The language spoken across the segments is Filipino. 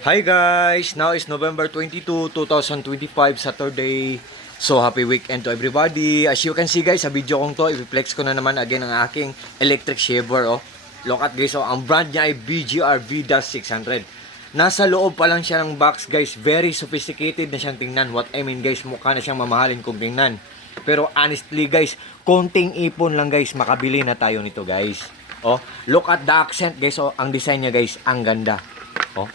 Hi guys! Now is November 22, 2025, Saturday. So happy weekend to everybody. As you can see guys, sa video kong to, i-flex ko na naman again ang aking electric shaver. Oh. Look at guys, oh. Ang brand niya ay BGR V-600. Nasa loob pa lang siya ng box guys. Very sophisticated na siyang tingnan. What I mean guys, mukha na siyang mamahalin kung tingnan. Pero honestly guys, konting ipon lang guys, makabili na tayo nito guys. Oh, look at the accent guys. Oh, ang design niya guys, ang ganda. Oh.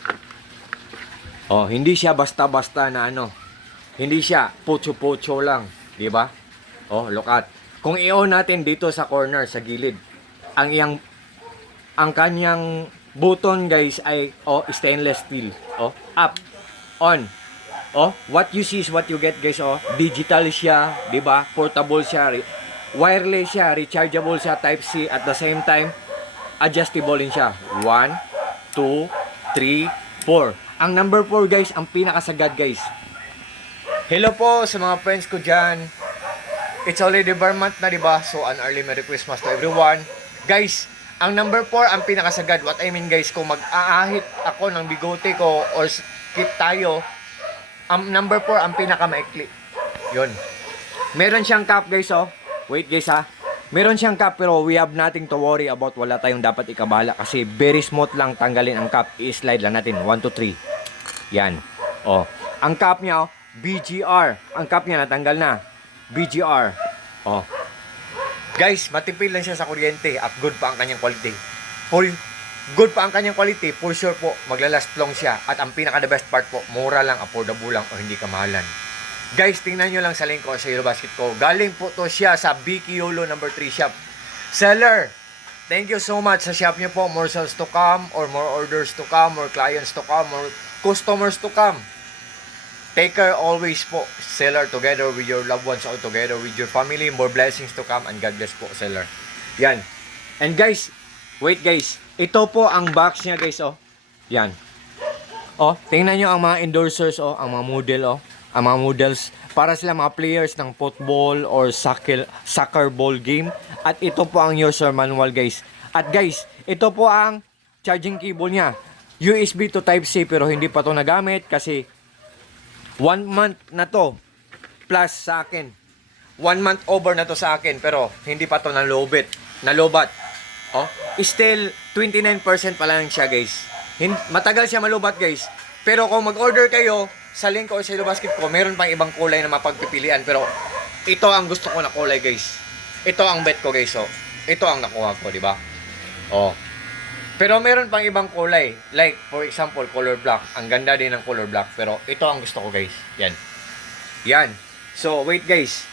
Oh, hindi siya basta-basta na ano. Hindi siya pocho-pocho lang, 'di ba? Oh, look at. Kung i-on natin dito sa corner sa gilid, ang kanyang button guys ay stainless steel. Oh, up, on. Oh, what you see is what you get guys. Oh, digital siya, 'di ba? Portable siya, wireless siya, rechargeable siya, type C at the same time adjustable din siya. 1 2 3 4. Ang number 4 guys, ang pinakasagad guys. Hello po sa mga friends ko dyan. It's already bar month na, diba? So, an early Merry Christmas to everyone. Guys, ang number 4 ang pinakasagad. What I mean guys, kung mag-aahit ako ng bigote ko or skip tayo, ang number 4 ang pinakamaikli. Yun. Meron siyang cap guys, oh. Wait guys ha. Meron siyang cap pero we have nothing to worry about. Wala tayong dapat ikabahala kasi very smooth lang tanggalin ang cap. I-slide lang natin. 1, 2, 3. Yan. Oh. Ang cap niya, oh, BGR. Ang cap niya natanggal na. BGR. Oh. Guys, matipid lang siya sa kuryente at good pa ang kanyang quality. Good pa ang kanyang quality. For sure po, maglalast long siya. At ang pinaka the best part po, mura lang, affordable lang o hindi kamahalan. Guys, tingnan nyo lang sa link ko sa Eurobasket ko. Galing po to siya sa Biki Yolo number 3 shop. Seller, thank you so much sa shop nyo po. More sales to come or more orders to come, more clients to come, more customers to come. Take care always po, seller, together with your loved ones or together with your family. More blessings to come and God bless po, seller. Yan. And guys, wait guys. Ito po ang box niya guys, oh. Yan. Oh, tingnan nyo ang mga endorsers, oh. Ang mga model, oh. Ang mga models para sila mga players ng football or soccer ball game. At ito po ang user manual guys. At guys, ito po ang charging cable niya. USB to Type-C pero hindi pa to nagamit kasi 1 month na to plus sa akin. 1 month over na to sa akin pero hindi pa to nalobat. Oh, still 29% pa lang siya guys. Matagal siya malubat guys. Pero kung mag-order kayo sa link ko sa Eurobasket ko, meron pang ibang kulay na mapagpipilian. Pero ito ang gusto ko na kulay guys. Ito ang bet ko guys. Oh. Ito ang nakuha ko, di ba? Oh. Pero meron pang ibang kulay. Like, for example, color black. Ang ganda din ng color black. Pero ito ang gusto ko guys. Yan. Yan. So, wait guys.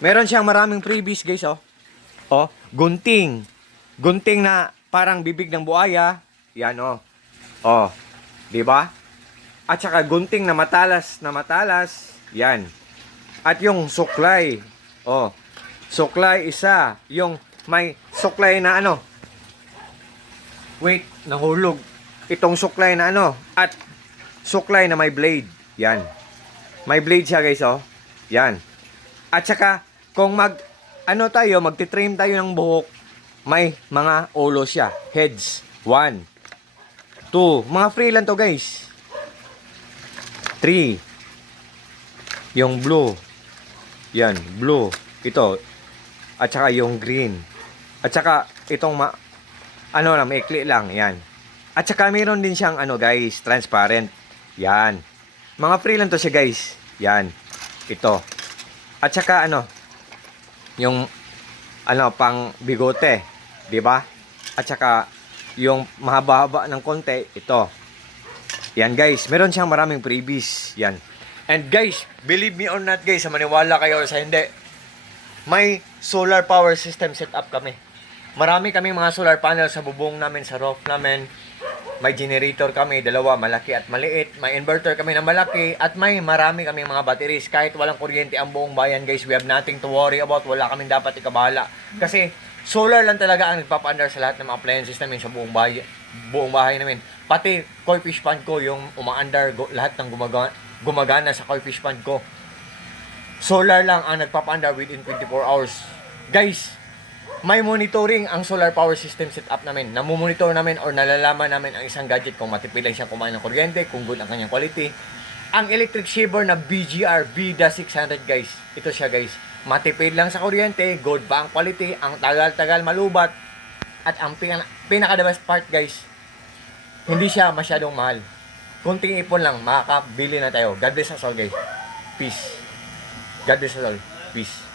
Meron siyang maraming freebies guys. Oh. Oh. Gunting. Gunting na parang bibig ng buhaya. Yan oh. Oh. Di ba? At saka gunting na matalas. Yan. At yung suklay. Oh. Suklay isa. Yung may suklay na ano. Wait, nahulog. Itong suklay na ano. At suklay na may blade. Yan. May blade siya guys, oh. Yan. At saka, kung magti-trim tayo ng buhok, may mga ulo siya. Heads. 1, 2. Mga free lang to guys. 3. Yung blue. Yan, blue. Ito. At saka yung green. At saka itong maikli lang. Yan. At saka mayroon din siyang guys, transparent. Yan. Mga free lang to siya guys. Yan. Ito. At saka yung pang bigote, 'di ba? At saka yung mahaba-haba ng konti, ito. Yan guys, meron siyang maraming freebies. Yan. And guys, believe me or not guys, sa maniwala kayo or sa hindi, may solar power system setup kami. Marami kaming mga solar panel sa bubong namin, sa roof namin. May generator kami, dalawa, malaki at maliit. May inverter kami na malaki. At may marami kaming mga batteries. Kahit walang kuryente ang buong bayan guys, we have nothing to worry about. Wala kaming dapat ikabahala. Kasi solar lang talaga ang nagpapaandar sa lahat ng mga appliances namin sa buong bahay namin. Pati koi fish pond ko, yung umaandar, lahat ng gumagana sa koi fish pond ko. Solar lang ang nagpapaandar within 24 hours. Guys, may monitoring ang solar power system setup namin. Namumonitor namin or nalalaman namin ang isang gadget kung matipid lang siyang kumain ng kuryente, kung good ang kanyang quality. Ang electric shaver na BGR VIDA600 guys, ito siya guys. Matipid lang sa kuryente, good pa ang quality, ang tagal-tagal malubat. At ang pinaka-the best part guys, hindi siya masyadong mahal. Kunting ipon lang, makakabili na tayo. God bless us all guys. Peace. God bless us all. Peace.